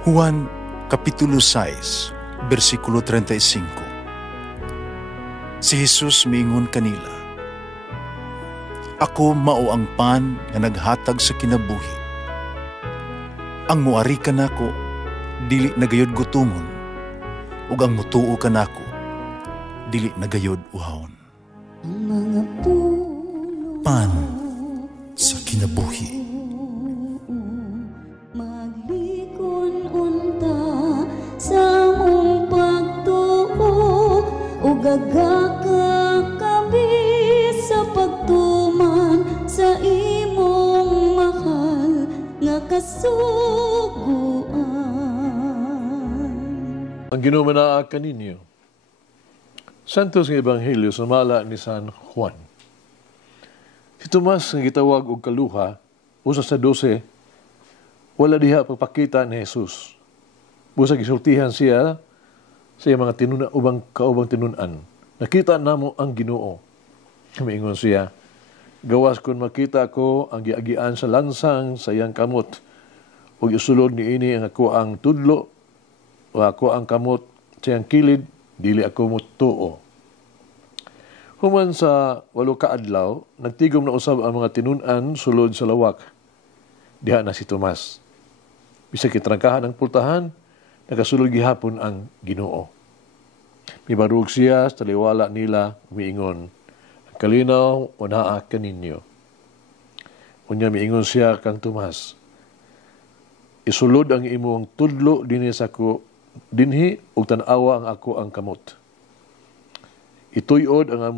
Juan Kapitulo 6, versikulo 35. Si Jesus miingon kanila, "Ako mao ang pan nga naghatag sa kinabuhi. Ang muari kanako dili nagayod gutomon, ug ang mutuo kanako dili nagayod uhawon." Pan sa kinabuhi. Gagakakabi sa pagtuman sa imong mahal nga kasuguan. Ang ginumanaa kaninyo, Santos ng Ebanghelyo sa mala ni San Juan. Si Tomas nga gitawag og kaluha, usa sa 12, wala diha pagpakita ni Jesus. Busa gisultihan siya sa mga ubang tinunan. Nakita namo ang Ginoo. Maingon siya, "Gawas kun makita ko ang giagian sa lansang sa iyang kamot, ug isulod ni ini ang ako ang tudlo, o ako ang kamot sa iyang kilid, dili ako mutuo." Human sa 8 ka adlaw, nagtigom na usab ang mga tinunan sulod sa lawak. Diha na si Tomas. Bisag kitrangkahan ang pultahan, nakasulod gihapon ang Ginoo. Mibarug siya sa taliwala nila, miingon, "Ang kalinaw o naa kaninyo." Unya miingon siya kang Tomas, "Isulod ang imong tudlo dinhi sa ko dinhi ug tan-awa ang ako ang kamot. Ituyod ang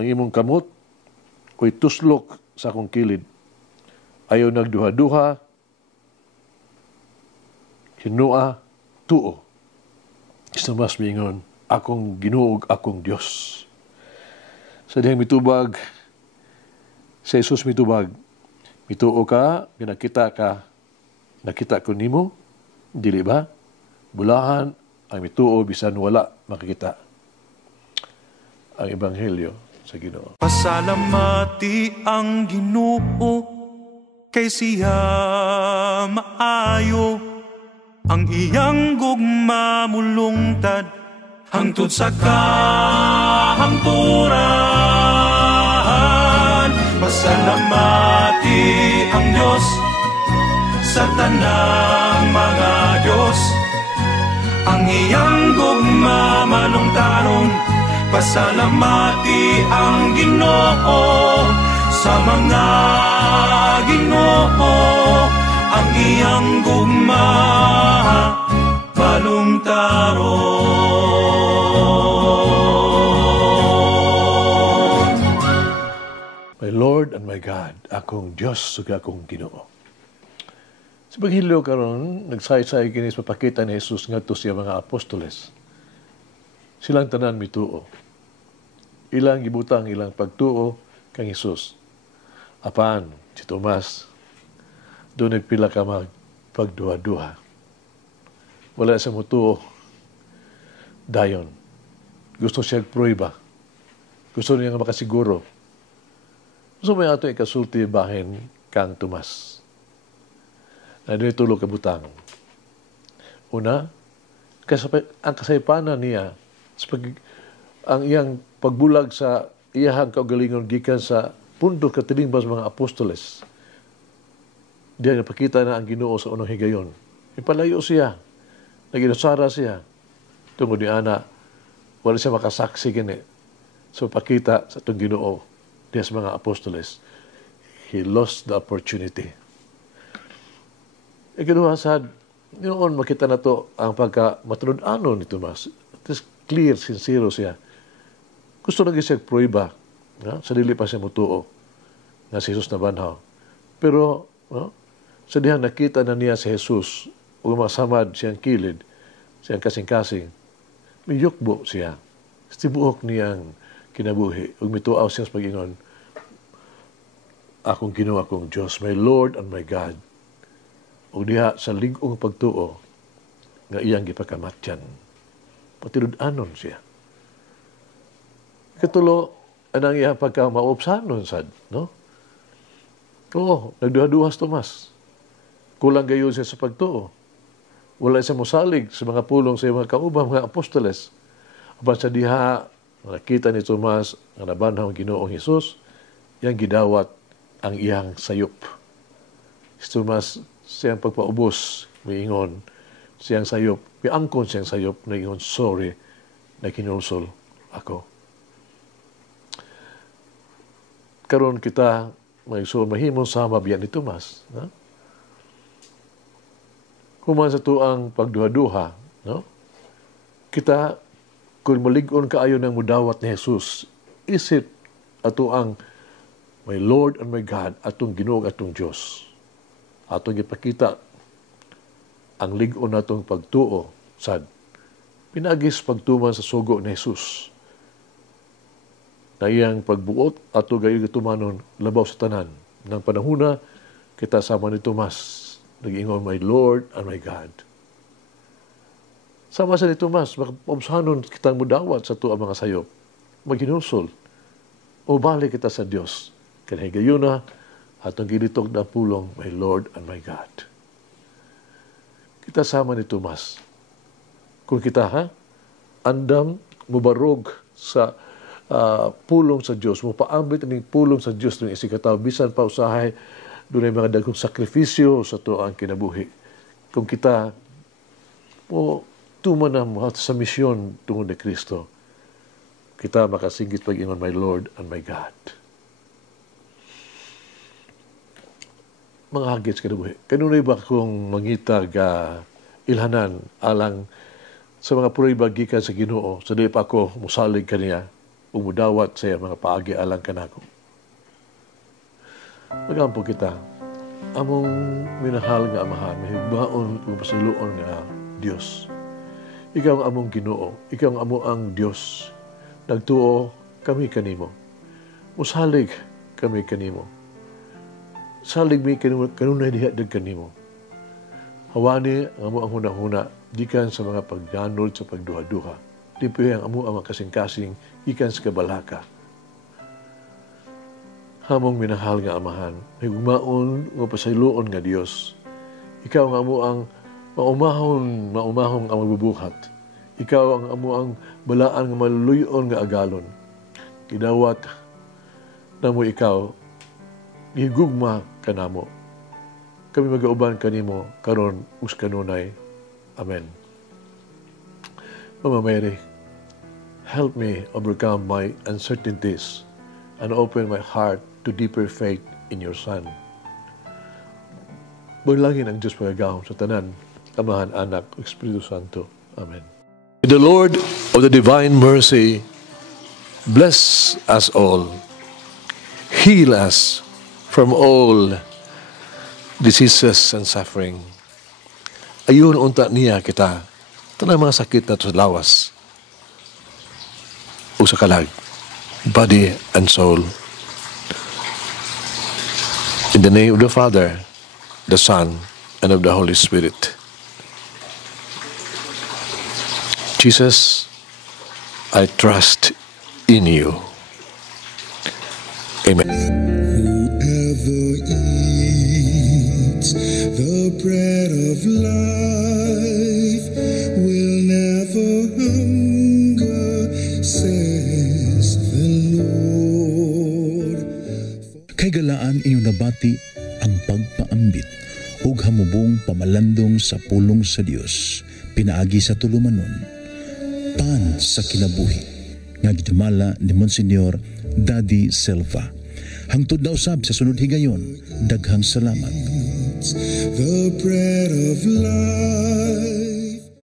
imong kamot o ituslok sa akong kilid. Ayaw nagduha-duha, hinua, tuo." Si Tomas miingon, "Akong Ginoo ug akong Dios." Sa dihang mitubag, sa Jesus mitubag, "Mituo ka, nakita ko nimo, dili ba? Bulahan ang mituo bisan wala makikita." Ang Ebanghelyo sa Ginoo. Pasalamati ang Ginoo, kay siya maayo, ang iyang gugma mulungtad hangtod sa kahangturan. Pasalamati ang Diyos sa tanang mga Diyos, ang iyang gugma malungtaron. Pasalamati ang Ginoo sa mga Ginoo, ang iyang gugma malungtaron. My Lord and my God, akong Diyos ug akong Ginoo. Sa Ebanghelyo karon, nagsaysay kini sa papakita ni Jesus ngadto sa mga apostoles. Silang tanan mituo. Ilang gibutang ilang pagtuo kang Jesus. Apan si Tomas, doon nagpila ka magpagduha-duha. Wala sa mutuo. Dayon. Gusto siya prueba. Gusto niya nga makasiguro. Gusto mo yung ato ikasulti bahin kang Tomas. Na doon tulog kabutang. Una, ang kasaypanan niya, ang iyang pagbulag sa iyahang kaugalingon gikan sa punto katilimbas mga apostoles. Diyan napakita na ang Ginoo sa unang higayon. Ipalayo siya. Naginusara siya. Tungod ni ana, wala siya makasaksi gini. So pakita sa itong Ginoo diyan sa mga apostoles. He lost the opportunity. Ikaduha sad, noon makita na to ang pagka-matulod-anon ni Tomas. It is clear, sincero siya. Gusto na siya prueba. Sa dili pa siya mutuo na si Jesus na banhaw. Pero, sa dihang nakita na niya si Jesus o masamad siyang kilid, siyang kasing-kasing, may yukbo siya. Stibuok niyang kinabuhi. Ug mituaw siya sa pag-ingon, "Akong Ginoo, akong Diyos, my Lord and my God." Ug diha sa lig-ong pagtuo nga iyang gipakamatyan. Patilud-anon siya. Katulo, anang iyang pagka-maupsanon sad, no? Oo, nagduha-duhas Tomas. Kulang gayon siya sa pagtuo. Wala siya mosalig sa mga pulong sa mga kaubang mga apostoles. Apan sa diha, nakita ni Tomas ang nabanhaw ang Ginoong Hesus, yang gidawat ang iyang sayop. Si Tomas, siyang pagpaubos, may ingon, siyang sayop, may angkon siyang sayop, na ingon, sorry, na kinulsol ako. Karon kita, may mahimong sama biyan ni Tomas. No? Kuman sa tuang pagduha-duha, no? Kita, kung malig-on kaayo ng mudawat ni Jesus, isip ato ang my Lord and my God, atong Ginoo atong Diyos. Atong ipakita ang lig-on atong pagtuo, sad. Pinagis pagtuman sa sugo ni Jesus. Na iyang pagbuot ato gayo gitumanon labaw sa tanan. Nang panahuna, kita sama ni Tomas, nag-ingon, my Lord and my God. Sama sa ni Tomas, makapabsahanon kitang mudawat sa tuwa mga sayop. Maginusol. O balik kita sa Diyos. Kanahigayon na, atong gilitog na pulong, my Lord and my God. Kita sama ni Tomas. Kung kita, andam, mubarog sa pulong sa Diyos, mupaambit ang pulong sa Diyos ng isikataw, bisan pa usahay, doon ay mga dagkong sakripisyo sa to ang kinabuhi. Kung kita tumanam sa misyon tungod ni Kristo, kita makasinggit pag-ingon, my Lord and my God. Mga hagits kinabuhi. Kanunay ba kung mangitag ilhanan alang sa mga prueba gikan sa Ginoo, sa di pa ako musalig kaniya, umudawat sa mga paagi alang kanako. Magampo kita, among minahal nga amahan, mahigbaon kung pasiluon nga Diyos. Ikaw ang among Ginoo, ikaw ang among ang Diyos. Nagtuo kami kanimo. Musalig kami kanimo. Salig mi kanunay diha dag kanimo. Hawani ang among ang hunahuna, gikan sa mga pagganod sa pagduha-duha. Dipuy ang among ang kasing-kasing, gikan sa kabalaka. Hamong minahal nga amahan, may gumaon nga pasayloon nga Dios. Ikaw ang amo ang maumahon ang magbubuhat. Ikaw ang amo ang balaan nga maluluyon nga agalon. Gidawat namo ikaw, gigugma kanamo. Kami magauban kanimo karon us kanunay. Amen. Mama Mary, help me overcome my uncertainties and open my heart to deeper faith in your Son. Bulangin ang Diyos pagagaw sa tanan, Amahan, Anak, Espiritu Santo. Amen. May the Lord of the divine mercy bless us all, heal us from all diseases and suffering. Ayun unta niya kita, tanang mga sakit na sa lawas, o sa kalag, body and soul. In the name of the Father, the Son, and of the Holy Spirit. Jesus, I trust in you. Amen. Whoever eats the bread of life will never hunger, says the Lord. Kay galaan inyong nabati ang pagpaambit ug hamubong pamalandong sa pulong sa Dios pinaagi sa tulumanon pan sa kinabuhi nga gidumala ni Monsignor Daddy Silva. Hangtod na usab sa sunod higayon, daghang salamat. The bread of life